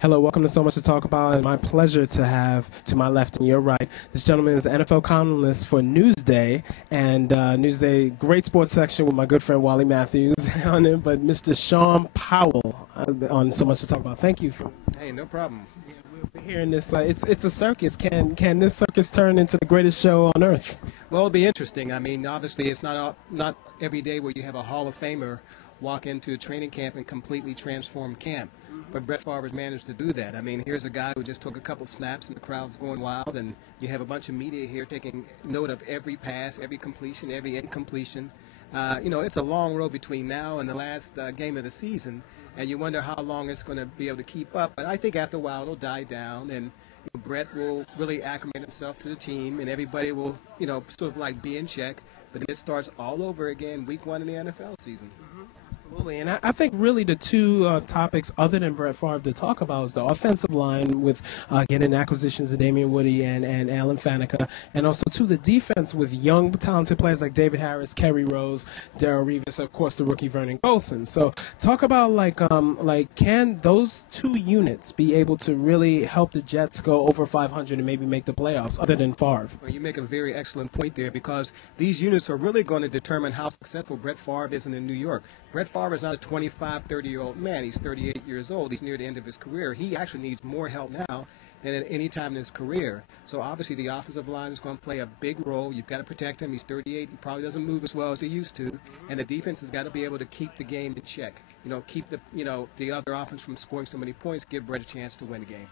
Hello, welcome to So Much to Talk About, and my pleasure to have to my left and your right. This gentleman is the NFL columnist for Newsday, and Newsday, great sports section with my good friend Wally Matthews on it, but Mr. Shaun Powell on So Much to Talk About. Thank you for. Hey, no problem. Yeah, we're hearing this. It's a circus. Can this circus turn into the greatest show on earth? Well, it'll be interesting. I mean, obviously, it's not every day where you have a Hall of Famer walk into a training camp and completely transform camp. But Brett Favre has managed to do that. I mean, here's a guy who just took a couple snaps and the crowd's going wild, and you have a bunch of media here taking note of every pass, every completion, every incompletion. It's a long road between now and the last game of the season, and you wonder how long it's going to be able to keep up. But I think after a while it'll die down, and Brett will really acclimate himself to the team, and everybody will, sort of like be in check. But then it starts all over again week one in the NFL season. Absolutely, and I think really the two topics other than Brett Favre to talk about is the offensive line with getting acquisitions of Damian Woody and Alan Faneca, and also to the defense with young talented players like David Harris, Kerry Rose, Darrell Revis, of course the rookie Vernon Golson. So talk about can those two units be able to really help the Jets go over 500 and maybe make the playoffs other than Favre? Well, you make a very excellent point there, because these units are really going to determine how successful Brett Favre is in New York. Brett Favre is not a 25, 30-year-old man. He's 38 years old. He's near the end of his career. He actually needs more help now than at any time in his career. So obviously the offensive line is going to play a big role. You've got to protect him. He's 38. He probably doesn't move as well as he used to. And the defense has got to be able to keep the game in check. Keep the other offense from scoring so many points, give Brett a chance to win the game.